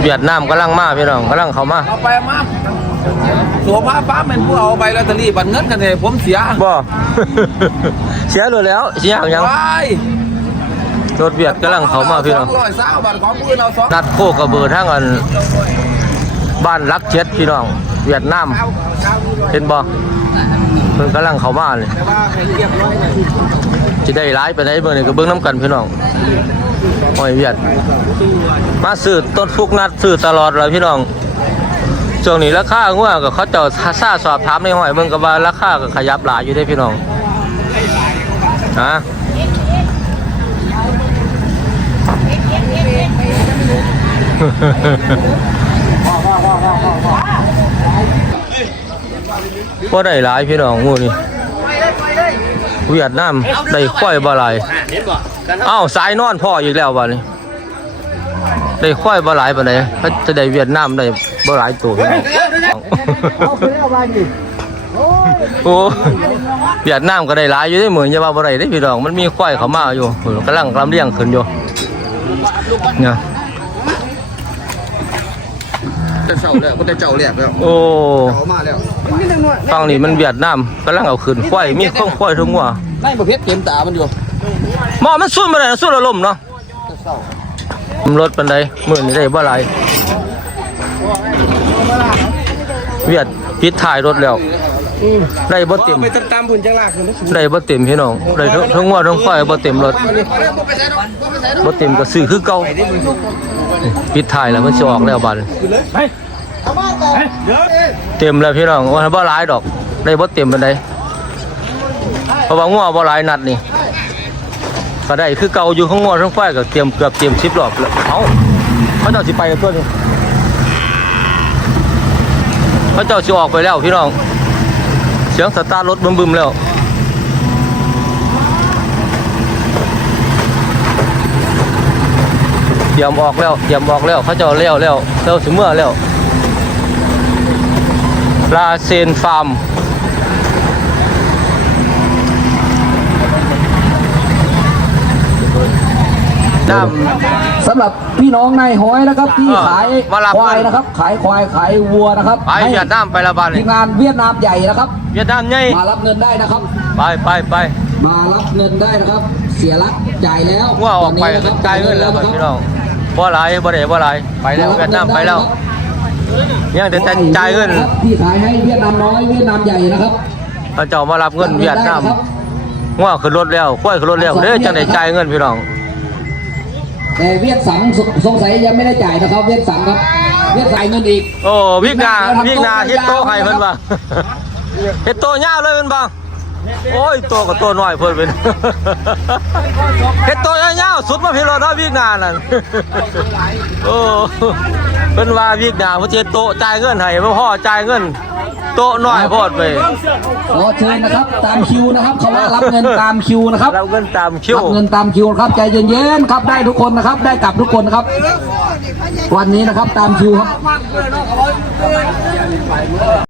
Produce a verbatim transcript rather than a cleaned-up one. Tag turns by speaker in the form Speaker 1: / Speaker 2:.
Speaker 1: วียดนามกำลังมาพี่น้องกำลังเข้ามา
Speaker 2: เอาไปมาสัวผ้าฟ้าเป็นผู้เอาใบลอตเตอรี่บัตรเงินกันเลยผมเสีย
Speaker 1: บ่ เสียเลยแล้วเสียอย่างรถเวียดกำลังเข้ามาพี่น้องนัดโคกระเบือทั้งอันบ้านรักเช็ดพี่น้องเวียดนามเห็นบ่เพิ่นกำลังเข้ามาเลยจะได้ร้ายไปไหนเบิ่งนี่ก็เบิ่งน้ำกันพี่น้องหอยเวียดมาซื้อต้นฟุกนัดซื้อตลอดเลยพี่น้องช่วงนี้ราคางัวก็เขาเจ้าซาสอบถามในหอยเบิ่งก็ว่าราคาก็ขยับหลายอยู่ได้พี่น้องฮะก็ได้หลายพี่น้องงูนี่เวียดนามได้ค่อยบ่หลายอ้าวสายนอนพ่ออีกแล้วบ่นี่ได้ค่อยบ่หลายปานใดเขาจะได้เวียดนามได้บ่หลายตัวพี่น้องโอ้เวียดนามก็ได้หลายอยู่ได้เหมือนจะว่าบ่ได้ได้พี่น้องมันมีค่อยเข้ามาอยู่กำลังลำเลียงขึ้นอยู่เนี่ย
Speaker 2: จะเจ้าแล้วก็จะเจ้าแหลกแล้ว
Speaker 1: โอ้มาแล้วฟังนี่มันเวียดนามกำลังเอาขึ้นควายมีข้องควายทั้งหัว
Speaker 2: ได้ประเภทเต็มตามันอยู่
Speaker 1: หมอมันสู้มาได้สู้อารมณ์เนาะรถปันใดมือนี่ได้บ่หลายเวียดปิดถ่ายรถแล้วได้บ่เต็ม
Speaker 2: ไปตามพุ่นจังลาก
Speaker 1: ได้บ่เต็มพี่น้องได้ทั้งหัวทั้งควายบ่เต็มรถบ่เต็มก็ซื้อคือเก่าปิดถ่ายแล้วมันสิออกแล้วบัดเต็มแล้วพี่น้องว่าบ่หลายดอกได้บ่เต็มปานใดเพราะว่างัวบ่หลายนัดนี่ก็ได้คือเก่าอยู่ข้างงัวทั้งควายก็เตรียมเกือบเตรียมสิบรอบแล้วเอ้าเขาเจ้าสิไปกับตัวนี้เขาเจ้าสิออกไปแล้วพี่น้องเสียงสตาร์ทรถบึ้มๆแล้วเตรียมออกแล้วเตรียมออกแล้วเขาเจ้าเลี้ยวแล้วเจ้าสิเมื่อแล้วลาเซนฟาร์มน้
Speaker 3: ำสำหรับพี่น้องนายห้อยนะครับที่ขายควายนะครับขายควายขายวัวนะครับ
Speaker 1: ไปเวียดนามไปละบาท
Speaker 3: ทีมงานเวียดนามใหญ่นะครับ
Speaker 1: เวียดนามใหญ่
Speaker 3: มารับเงินได้นะครับ
Speaker 1: ไปไปไป
Speaker 3: มารับเงินได้นะครับเสียรักจ่ายแล้ว
Speaker 1: ว่าออกไปจ่ายเงินแล้วพี่น้องบ่หลายบ่ได้บ่หลายไปแล้วเวียดนามไปแล้วยังแต่จ่ายเงิน
Speaker 3: ที่ขายให้เวียดนามน้อยเวียดนามใหญ่นะครับ
Speaker 1: เขาเจ้ามารับเงินเวียดนามว่าขึ้นรถแล้วค่อยขึ้นรถแล้วเด้อจังได้จ่ายเงินพี่น้อง
Speaker 3: แต่เวียดสังสงสัยยังไม่ได้จ่ายนะครับเวียดสังครับเวียดจ่ายเงินอีก
Speaker 1: โอ้วิกนาวิกนาเฮ็ดโตให้เพิ่นบ่เฮ็ดโตยาวเลยเพิ่นบ่โอ้ยโตก็โตน้อยเพิ่นเป็นเฮ็ดโตยาวๆสุดมาพี่รถเนาะวิกนานั่นโอ้เพิ่นว่าวิกนาเพิ่นเฮ็ดโตจ่ายเงินให้บ่พอจ่ายเงินโตน้อยโพดไป
Speaker 3: ขอเชิญนะครับตามคิวนะครับเขาว่ารับเงินตามคิวนะครับ
Speaker 1: รับเงินตามคิว
Speaker 3: รับเงินตามคิวครับใจเย็นๆครับได้ทุกคนนะครับได้กลับทุกคนนะครับวันนี้นะครับตามคิวครับ